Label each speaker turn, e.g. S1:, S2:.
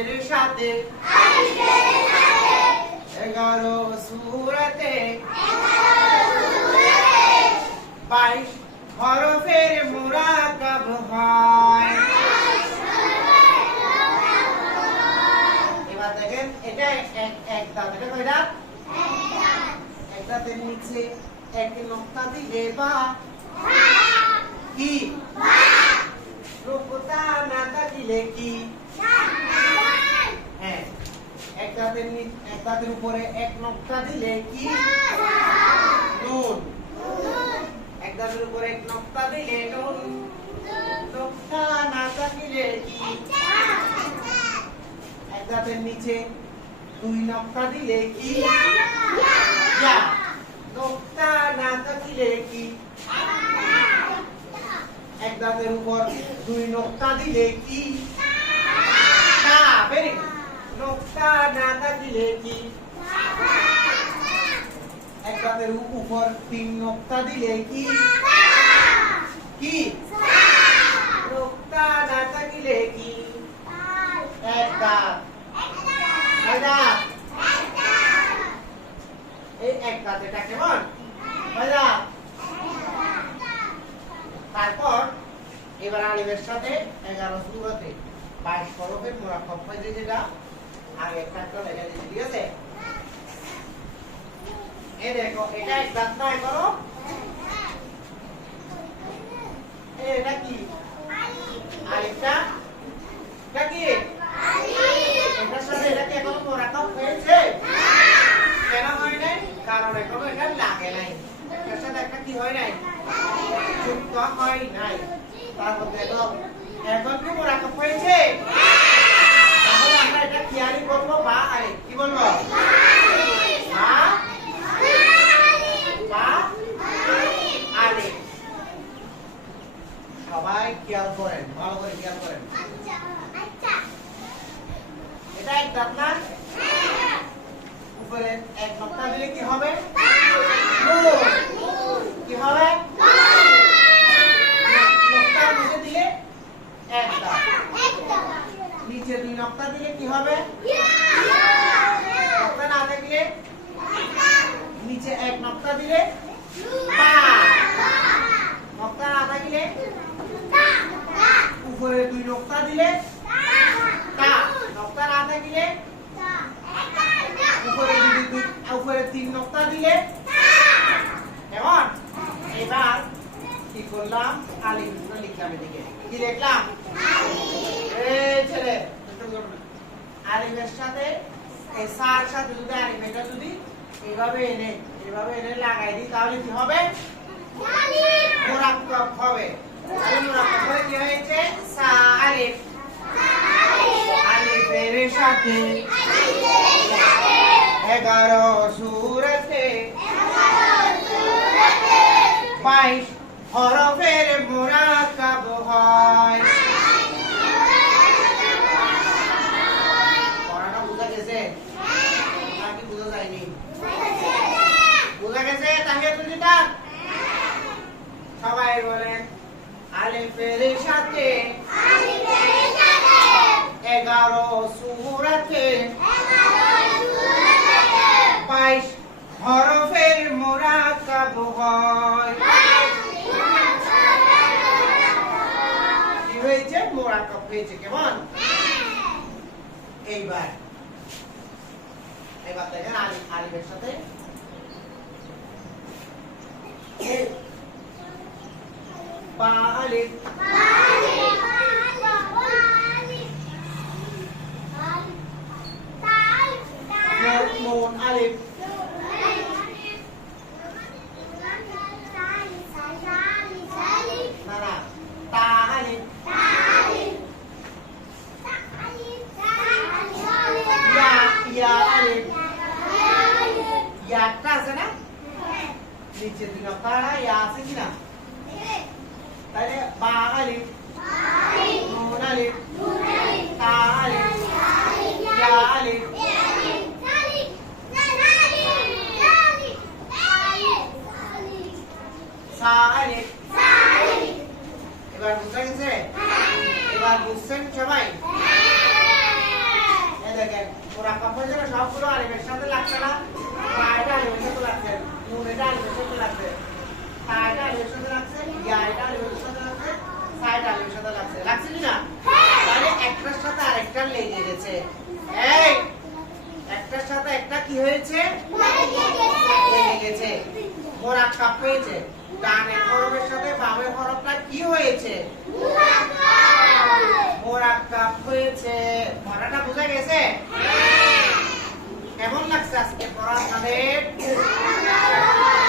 S1: সাথে এগারো সুরতে বাইশ হরফের মুরাকাব হয়। এবার দেখেন এটা এক- এক দাঁত এটা কয় দাঁত এক দাঁতের নিচে। এক নোক্তা দিলে বা কি? রূপতা না দিলে কি? এক দাঁতের উপরে এক নোক্তা দিলে কি? নুন। এক উপরে এক নোক্তা দিলে নুন। না দিলে কি? এক নিচে দুই নোক্তা দিলে কি? না দাঁতের উপর দুই নোক্তা দিলে কি? তা ভেরি এই এক দাঁত এটা তারপর এবার আলিমের সাথে এগারো সুরতে বাইশ হরফের মোরাক্ষব হয়েছে যেটা। আগে একটা একটা লেখা দিয়েছি ঠিক আছে এই দেখো এটা এক দাঁত নয় করো এই এটা কি আলিফটা এটা কি এটার সাথে এটা কি এখনও মোরাক্ষব হয়েছে কেন হয় নাই কারণ এখনও এটা লাগে নাই এটার সাথে একটা কি হয় নাই যুক্ত হয় নাই তার মধ্যে তো এখন কি মোরাকাব হয়েছে তাহলে সবাই খেয়াল করেন ভালো খেয়াল করেন এটা এক দাঁত এক নকটা দিলে কি হবে কি হবে নকটা নিচে দিলে এক দাঁত নকটা দিলে কি হবে? নকটা না নিচে এক নকটা দিলে? উপরে দুই দিলে? উপরে উপরে তিন দিলে? এবার কি করলাম? লিখলাম এদিকে। কি লিখলাম? এই ছেলে। আলিমের সাথে এই সার সাথে যদি আলিম যদি এইভাবে এনে এইভাবে এনে লাগাই দিই, তাহলে কি হবে? মোরাক্কাব হবে। তাহলে মোরাক্কাব হয়ে কি হয়েছে? সা আলিফ আলিফের সাথে এগারো সুরতে বাইশ হরফের মোরাকাব হয় পড়াটা বোঝা গেছে নাকি বোঝা যায়নি বোঝা গেছে তাহিয়া তুলিটা সবাই বলেন আলিফের সাথে এগারো সুরতে বাইশ হরফের মোরাকাব হয় কি হয়েছে? মোরাকাব হয়েছে কেমন? এইবার। এবার দেখেন আলিফ আলিফের সাথে। বা আলিফ নুন নুন আলিফ না না তা আলিফ ইয়া ইয়া আলিফ ইয়াটা আছে না নিচে দুই নকটা ইয়া আছে কিনা তাহলে বা আলিফ নুন আলিফ তা আলিফ ইয়া আলিফ সা আলিফ এবার বুঝা গেছে এবার বুঝছেন সবাই দেখেন মোরাক্কাব হয়েছে না সবগুলো আলিমের সাথে লাগছে না এটা আলিমের সাথে লাগছে নুন এটা আলিমের সাথে লাগছে একটার সাথে একটা কি হয়েছে? লেগে গেছে। মোরাক্কাব হয়েছে। ডানের হরফের সাথে বামের হরফটা কি হয়েছে? মোরাক্কাব হয়েছে। পড়াটা বোঝা গেছে? কেমন লাগছে আজকে পড়া আপনাদের